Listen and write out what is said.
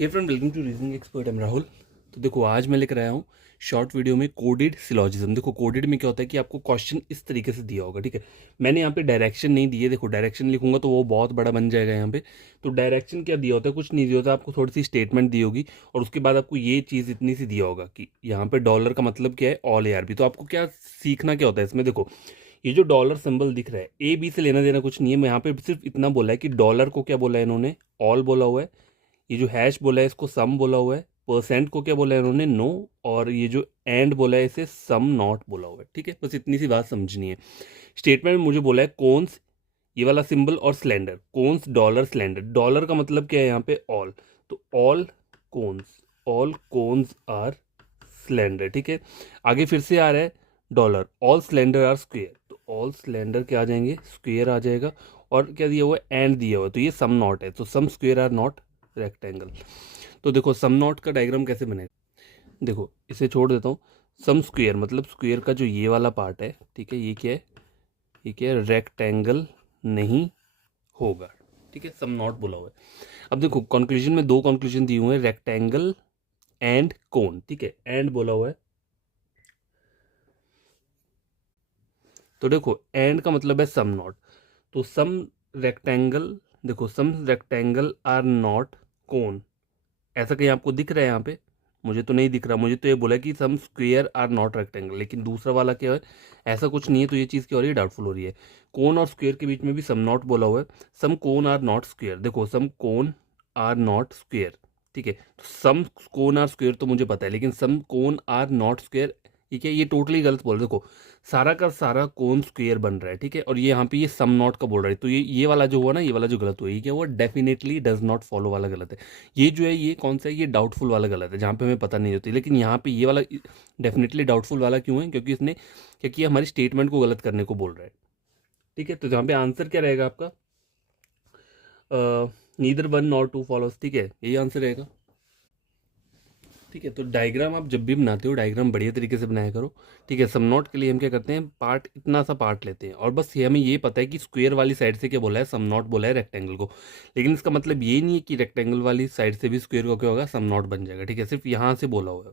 Hey friend, welcome to reasoning expert. Am Rahul. तो देखो, आज मैं लेकर आया हूँ शॉर्ट वीडियो में कोडेड सिलॉजिज्म। देखो, कोडेड में क्या होता है कि आपको क्वेश्चन इस तरीके से दिया होगा, ठीक है। मैंने यहाँ पे डायरेक्शन नहीं दी है। देखो, डायरेक्शन लिखूंगा तो वो बहुत बड़ा बन जाएगा यहाँ पे। तो डायरेक्शन क्या दिया होता है, कुछ नहीं दिया होता, आपको थोड़ी सी स्टेटमेंट दी होगी और उसके बाद आपको ये चीज़ इतनी सी दिया होगा कि यहाँ पे डॉलर का मतलब क्या है, ऑल ARB। तो आपको क्या सीखना क्या होता है इसमें, देखो ये जो डॉलर सिंबल दिख रहा है, A B से लेना देना कुछ नहीं है। मैं यहाँ पे सिर्फ इतना बोला है कि डॉलर को क्या बोला है इन्होंने, ऑल बोला हुआ है। ये जो हैश बोला है इसको सम बोला हुआ है। परसेंट को क्या बोला है इन्होंने, नो। और ये जो एंड बोला है इसे सम नॉट बोला हुआ है, ठीक है। बस इतनी सी बात समझनी है। स्टेटमेंट में मुझे बोला है कोन्स, ये वाला सिंबल, और cylinder. Cones, dollar, cylinder. Dollar का मतलब क्या है यहाँ पे, ऑल। तो ऑल कोन्स आर स्लेंडर, ठीक है। आगे फिर से आ रहा है dollar, all cylinder are square. तो ऑल स्लेंडर क्या आ जाएंगे, स्क्वेयर आ जाएगा। और क्या दिया हुआ है, एंड दिया हुआ है, तो ये सम नॉट है, तो सम स्क्वेयर आर नॉट रेक्टेंगल। तो देखो, सम नॉट का डायग्राम कैसे बनेगा, देखो इसे छोड़ देता हूँ। सम स्क्वेयर मतलब स्क्वेयर का जो ये वाला पार्ट है, ठीक है, ये क्या है, ये क्या है, रेक्टेंगल नहीं होगा, ठीक है। सम नॉट बोला हुआ है। अब देखो, कंक्लूजन में दो कंक्लूजन दिए हुए हैं, रेक्टेंगल एंड कोन, ठीक है। एंड बोला हुआ है, तो देखो एंड का मतलब है सम नॉट। तो सम रेक्टेंगल, देखो सम रेक्टेंगल आर नॉट कोन, ऐसा कहीं आपको दिख रहा है यहाँ पे, मुझे तो नहीं दिख रहा। मुझे तो ये बोला कि सम स्क्वेयर आर नॉट रेक्टेंगल, लेकिन दूसरा वाला क्या है, ऐसा कुछ नहीं है। तो ये चीज़ क्या हो रही है, डाउटफुल हो रही है। कोन और स्क्वेयर के बीच में भी सम नॉट बोला हुआ है। सम कोन आर नॉट स्क्वेयर, देखो सम कोन आर नॉट स्क्वेयर, ठीक है। तो सम कोन आर स्क्वेयर तो मुझे पता है, लेकिन सम कोन आर नॉट स्क्वेयर, ठीक है, ये टोटली गलत बोल रहे। देखो, सारा का सारा कोन स्क्वेयर बन रहा है, ठीक है। और ये यहाँ पे ये सम नॉट का बोल रहा है, तो ये वाला जो हुआ ना, ये वाला जो गलत हुआ, ये क्या हुआ, डेफिनेटली डज नॉट फॉलो वाला गलत है। ये जो है, ये कौन सा है, ये डाउटफुल वाला गलत है, जहाँ पे हमें पता नहीं होती। लेकिन यहाँ पे ये वाला डेफिनेटली डाउटफुल वाला क्यों है, क्योंकि इसने क्या किया, हमारी स्टेटमेंट को गलत करने को बोल रहा है, ठीक है। तो जहाँ पे आंसर क्या रहेगा आपका, neither one nor two follows, ठीक है, यही आंसर रहेगा, ठीक है। तो डायग्राम आप जब भी बनाते हो, डायग्राम बढ़िया तरीके से बनाया करो, ठीक है। सम नॉट के लिए हम क्या करते हैं, पार्ट, इतना सा पार्ट लेते हैं, और बस ये हमें ये पता है कि स्क्वायर वाली साइड से क्या बोला है, सम नॉट बोला है रेक्टेंगल को। लेकिन इसका मतलब ये नहीं है कि रेक्टेंगल वाली साइड से भी स्क्वायर को क्या होगा, सम नॉट बन जाएगा, ठीक है। सिर्फ यहाँ से बोला हुआ है।